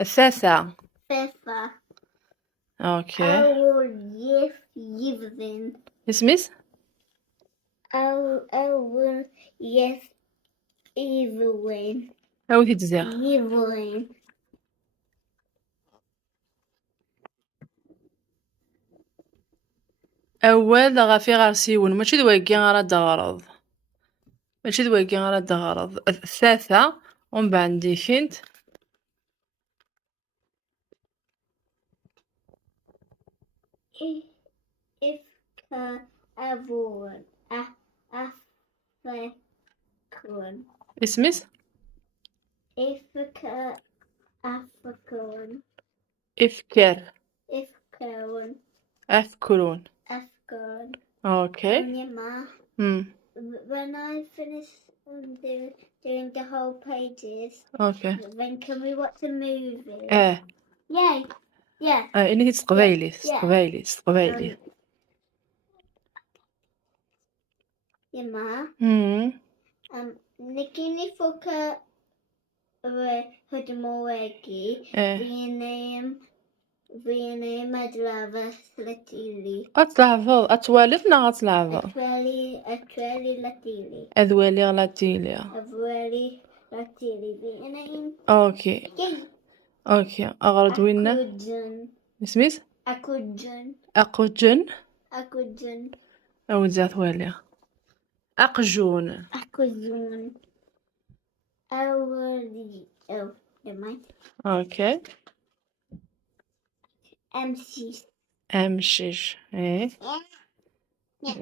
التاسعة. ثافة. اوكي. أول يفذن. اسميس. أول يفذن. أو تتزيغ. يفذن. أول غافي غارسيون ماشي دواكي غارا دغرض. ماشي دواكي غارا دغرض. الثالثة ومن بعد ديكنت. إفكا أبون أفكون. اسميس. إفكا أفكون. إفكر. إفكون. أفكرون. أفكون. اوكي. When I finish doing the whole pages, اوكي. then can we watch a movie? Yay. Yeah. إني تستقبيلي. يما نكيني فوكا هدموكي فينيم أدلافا لتيلي أتوالفنا غتلعبو. أتوالي لتيلي. أذوالي غلاتيلي. فينيم. اوكي. أغرد وينا. أكوجن. اسميس. أكوجن. أو زات والي. أقجون. أولي. never mind. اوكي. أمشيش. إيه. Yay.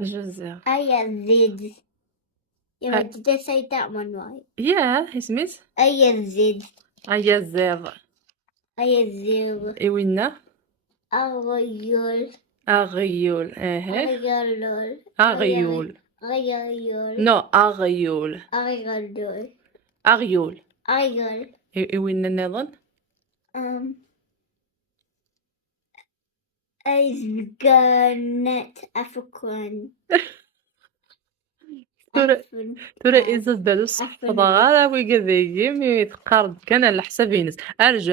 جزير. أيزيد. Yeah, did I say that one right? Yeah, اسميس. أيزيد. أيزير. إيوينا. أغيول. أغيول. نو أغيول. إيوينا نظن. أيزغانت أفكون. ترى إذا دالو الصحفة غالا ويقذيجي ميتقارد كان على حساب ينس. أرجو